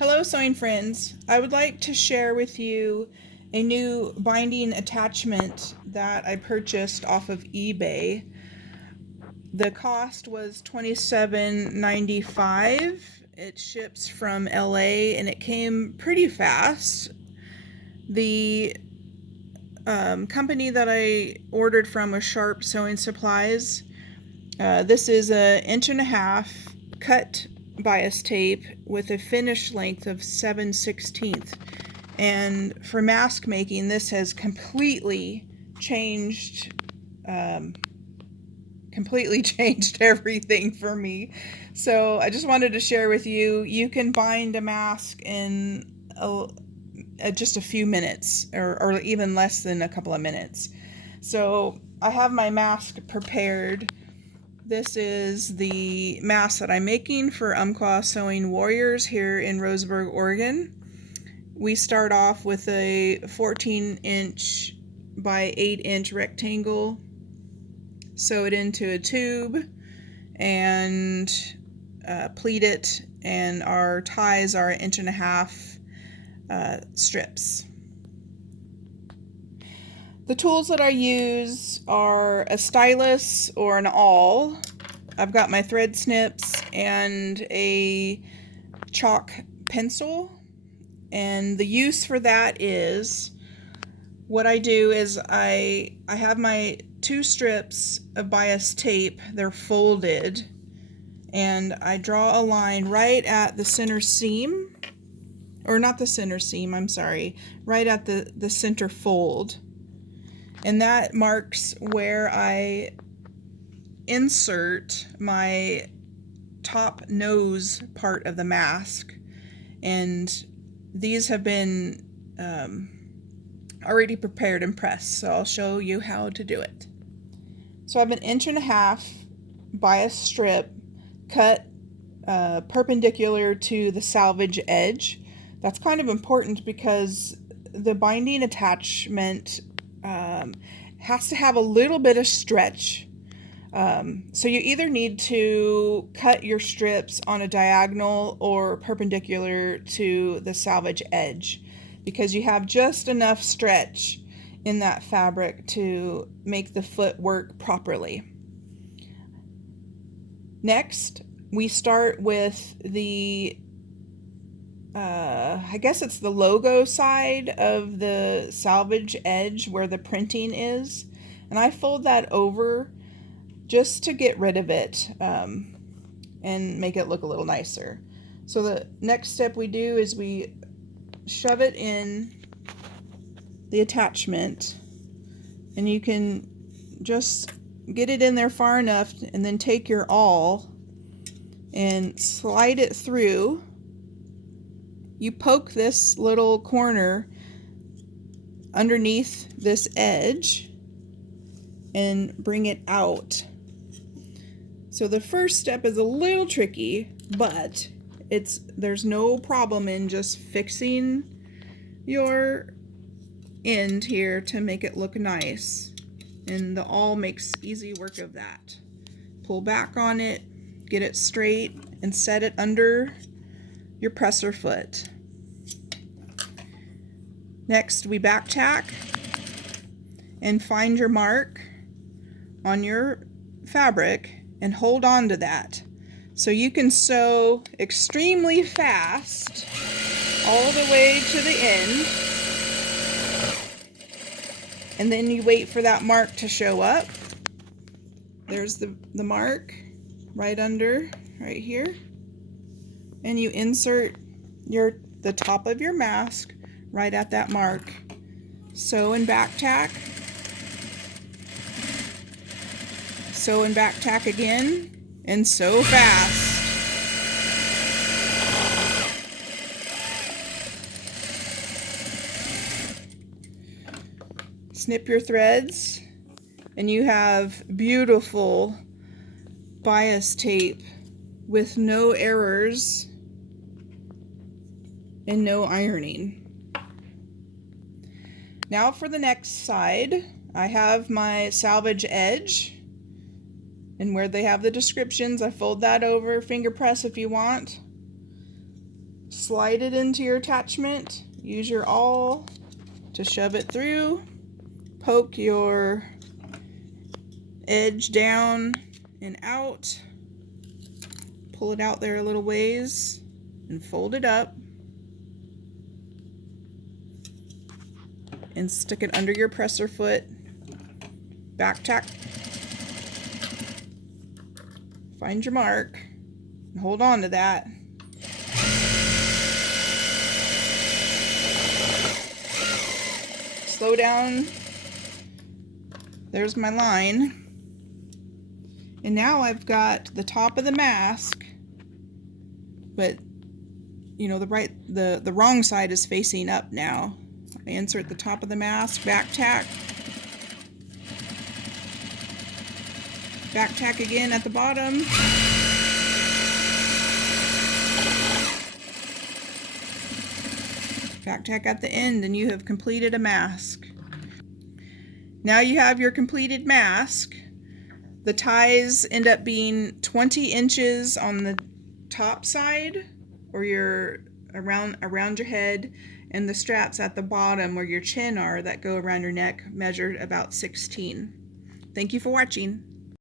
Hello, sewing friends. I would like to share with you a new binding attachment that I purchased off of eBay. The cost was $27.95. It ships from LA and it came pretty fast. The company that I ordered from was Sharp Sewing Supplies. This is an 1.5 inch cut bias tape with a finish length of 7/16. And for mask making, this has completely changed everything for me. So I just wanted to share with you, you can bind a mask in just a few minutes, or even less than a couple of minutes. So I have my mask prepared. This is the mask that I'm making for Umpqua Sewing Warriors here in Roseburg, Oregon. We start off with a 14-inch by 8-inch rectangle, sew it into a tube, and pleat it, and our ties are 1.5 inch strips. The tools that I use are a stylus or an awl. I've got my thread snips and a chalk pencil. And the use for that is, what I do is I have my 2 strips of bias tape. They're folded. And I draw a line right at the center seam. Or not the center seam, I'm sorry. Right at the center fold. And that marks where I insert my top nose part of the mask. And these have been already prepared and pressed, so I'll show you how to do it. So I have an 1.5 inch bias strip cut perpendicular to the salvage edge. That's kind of important because the binding attachment has to have a little bit of stretch. So you either need to cut your strips on a diagonal or perpendicular to the salvage edge, because you have just enough stretch in that fabric to make the foot work properly. Next, we start with the I guess it's the logo side of the salvage edge where the printing is, and I fold that over just to get rid of it and make it look a little nicer. So the next step we do is we shove it in the attachment, and you can just get it in there far enough and then take your awl and slide it through. You poke this little corner underneath this edge and bring it out. So the first step is a little tricky, but there's no problem in just fixing your end here to make it look nice. And the awl makes easy work of that. Pull back on it, get it straight, and set it under your presser foot. Next, we back tack and find your mark on your fabric and hold on to that. So you can sew extremely fast all the way to the end, and then you wait for that mark to show up. There's the mark right here, and you insert the top of your mask right at that mark. Sew and back tack. Sew and back tack again, and sew fast. Snip your threads, and you have beautiful bias tape with no errors and no ironing. Now for the next side, I have my salvage edge, and where they have the descriptions, I fold that over, finger press if you want. slide it into your attachment. Use your awl to shove it through. Poke your edge down and out. Pull it out there a little ways and fold it up. And stick it under your presser foot. Back tack. Find your mark and hold on to that. Slow down. There's my line. And now I've got the top of the mask, but you know, the wrong side is facing up now. I insert the top of the mask, back tack. Back tack again at the bottom. Back tack at the end, and you have completed a mask. Now you have your completed mask. The ties end up being 20 inches on the top side, or your around your head, and the straps at the bottom where your chin are that go around your neck measured about 16. Thank you for watching.